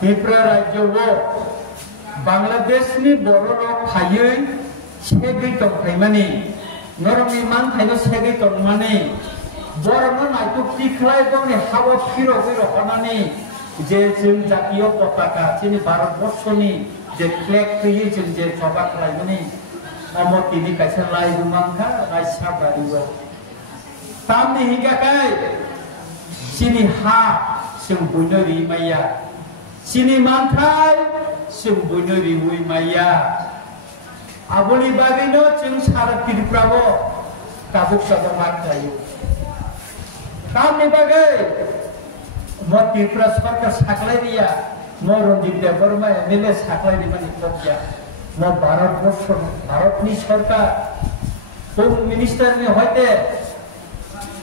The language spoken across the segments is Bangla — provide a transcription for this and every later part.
त्रिपुरा राज्योआव बांग्लादेशनि बर' राव थायै सेगै दंखायमानि नरमनि मान थाइनो सेगै दंमानि बर'नो नायथुक तिख्लाय गावनि हाबा फिरगै रखनानै जे जों जातीय पताका जोंनि भारतबर्षनि जे फ्लेग फैयो जों जे माबा खालामनानै अमरतिनि कायसा लाइगुमांखा रायसाबारियाव तामनि हिगाखाय सिनि हा जों बयनो रिमाया सिनि मानथाय जों बयनो रिमाया आबोनि बागैनो जों सारा त्रिपुरायाव काबुक साबा माथायो तामनि बागै म त्रिपुरा सरकार साख्लायनिया म रंजित देवबर्मा एमएलए साख्लायनि माने कब्जा म भारतनि सरकार होम मिनिस्टार ने हयते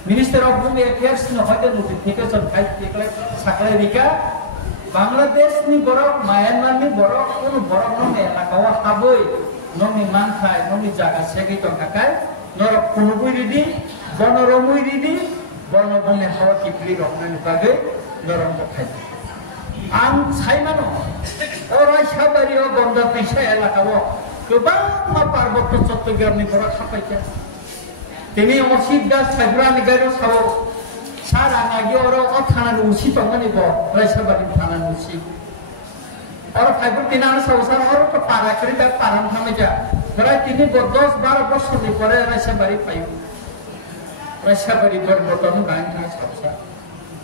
मिनिस्टार ऑफ होम अफेयर्स ने हयते नोटिफिकेशन खाय साख्लायनिका बांग्लादेश नि बरफ म्यांमार नि बरफ कोन बरफ नंगे एलाकावा हाबै नंनि मानखाय नंनि जागा सेगै दंखाय नरक खुनुबुइ रिदि बनरमुइ रिदि बनबंनि हावा किप्रि रखनानि बागै नरम बखाय आं साइमानो अरायसाबारियाव गंगा दैसा एलाकायाव गोबां पार्बत्य चट्टग्रामनि बरफ खापायखा दिनै असित दास साइब्रानि गायरो सावो सारा नागि अरो थानानि उसि दंमोन ब रायसाबारि थानानि उसि और फाइबर तिनानो सावो सार और तो पाराखरि दा पारान थामेजा गराय तिनि 10-12 बছरनि परे रायसाबारि फायो रायसाबारि बरबतन गायन था सावसा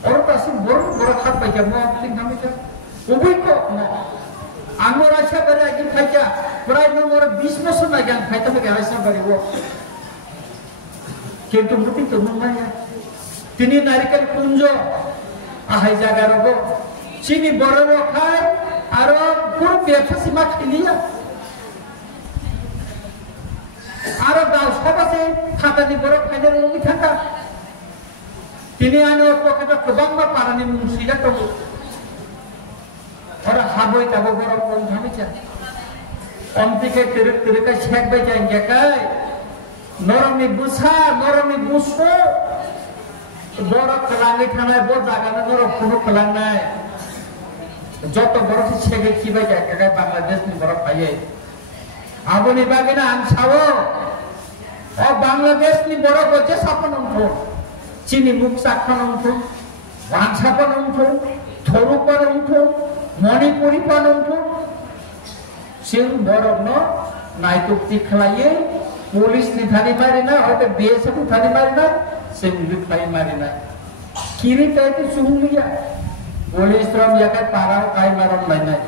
और तासि बर खापायखा म तिन थामेजा उबैको म आंगो रायसाबारि आगि फायखा प्राय नम्बर 20 বছর লাগে आं फायता फैगा रायसाबारियाव किन्तु मुति तो नंगाया तिनी नारिकेल कुंज आहाय जागा रगो चिनी बरो रखाय आरो पुर बेफासिमा खिलिया आरो दाव सबासे खातानि बरो खायदे रंगि थाका तिनी आनो पकेटा गोबांबा पारानि मुंसिया दङ और हाबै ताबो बरो कम थामिचा अमतिके तिरक शेक बाय जांगाय नरमनि बुसा नरमनि बुसो बरफ कलांगै थानाय ब जागानो नरम खुनु कलांनाय जत बरफ सेगे खिबाय जायगा बांग्लादेशनि बरफ पायो आबोनि बागैना आं सावो अ बांग्लादेशनि बरफ जे सापनंथो चिनि मुख साखनंथो वानसापनंथो थरुपनंथो मणिपुरी पनंथो जों बरफनो नायतुक्ति खालायो पुलिस नि थानि मारिना हयतो बीएसएफ थानि मारिना जों रिप्लाय मारिना किरि तायते सुंलिया पुलिस रम याके पाराव काय मारम लायनाय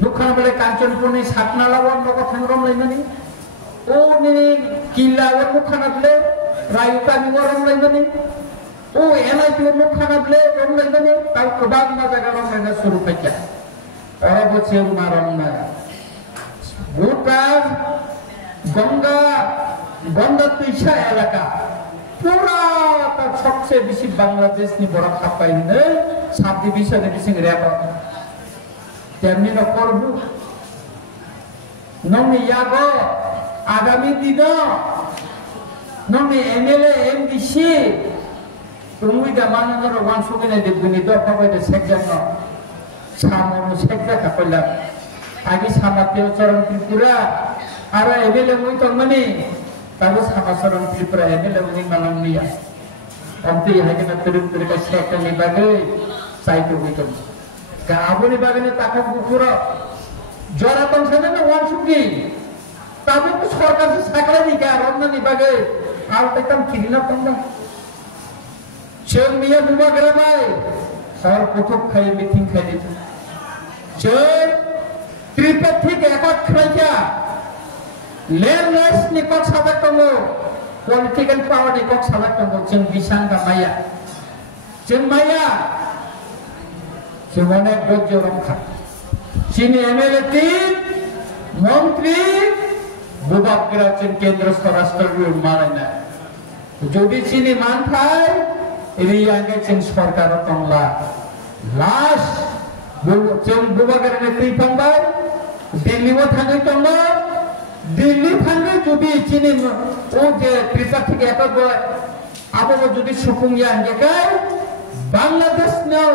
दुखान बले कांचनपुरनि सातनालावन नगो थांरम लायनानि ओ नि किल्लावर मुखानाबले रायुकानि गरम लायनानि ओ एनआईपी मुखानाबले रम लायनानि ताव गोबां मा जायगा रम लायना सुरु फायखा अरबो जों मारम ना भूटान गंगा तुइसा एलाका पूरा का सबसे बेसी बांग्लादेश नि बरफ खापायनो साब डिविजन बिसिं रेब तेमनि न करबु नंनि यागो आगामी दिन नंनि एमएलए एमडीसी तुमुइ दा माननर वान सुगेने देबनि द फाबायदे सेकजान सामनो सेकजा खापला आगि सामातेव चरण त्रिपुरा आरो एमएलए मुइ तंमनि ताबो सामासरन त्रिपुरा एमएलए मुइ मालांनिया अमति हायना तिरक सेकनि बागै साइतो गइतम गाबोनि बागैनो ताका गुफुर जरा तंसने न वानसुगि ताबो सरकार से साकलानि गा रमनानि बागै आल तकम किरिना तंना जों मिया बुबाग्रामाय सर कुथुब खाय मिटिं खायदि जों त्रिपाठिक एकट खायजा लेनलेस निकट साबक दंगो पलिटिकल पावर निकट साबक दंगो जों बिसांगा माया जों माया जों अनेक गज्य रंखा चिनि एमएलए टीम मंत्री बुबाग्रा जों केंद्र स्वराष्ट्र मालायना जुदि चिनि मानथाय रियांगे जों सरकार तंला लास्ट जों बुबाग्रानि थैफांबाय दिल्लीआव थाङै दंनो दिल्ली थाङै जुदि चिनि ओ जे त्रिपाठिक एकट आबो जुदि सुफुंया अंगेखाय बांग्लादेशनाव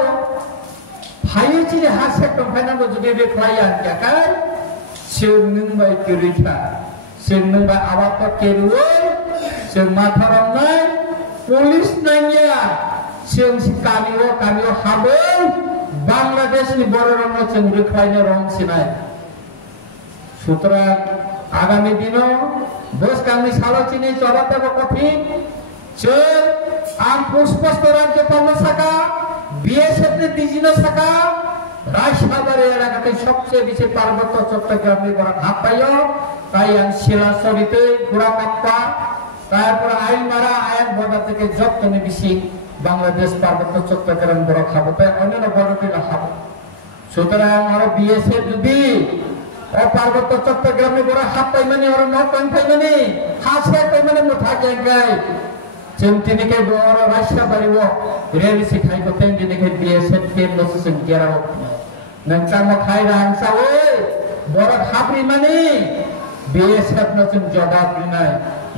hayu cini hasek tongfainan bo jadi reklaian kakai seung nung bai kirita seung nung bai awak pa kerui seung matharam nai polis nanya seung si kamio habel Bangladesh ni bororong seung reklaina rong sinai সুতরাং আগামী দিনও বস কামনি সালো চিনি চলাতে কঠিন যে আম পুষ্পস্ত রাজ্য পাবনা শাখা বিএসএফ নে দিজিনো শাখা রাজসাগর এলাকাতে সবচেয়ে বেশি পার্বত্য চট্টগ্রামে বড় হাত পাইও তাই আম শিলাচরিতে ঘোড়াকাপ্পা তারপর আইলমারা আয়ান বর্ডার থেকে যতনে বেশি বাংলাদেশ পার্বত্য চট্টগ্রাম বড় খাবো তাই অন্যান্য বড়গুলো খাবো সুতরাং আরো বিএসএফ যদি পার্বত্য চট্টগ্রামে বড় হাত পাইমানি আর নকন পাইমানি হাসে পাইমানি মুঠা জায়গায় চিমটিনিকে বড় রাশিয়া বাড়িব রেল শিখাই তো তেমনিকে বিএসএফ কে নসিন গেরাও নংচাম খাই রাংসা ওই বড় খাবরি মানি বিএসএফ নসিন জবাব দিনাই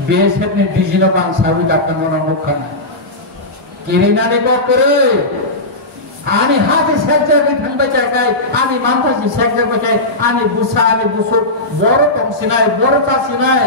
বিএসএফ নি ডিজিনো বাংসাউই ডাক্তার মুখানা কিরিনানে ক করে ani hati sekja ke thangba cakai ani mantasi sekja ke cakai ani busa ani busuk boro tong sinai boro ta sinai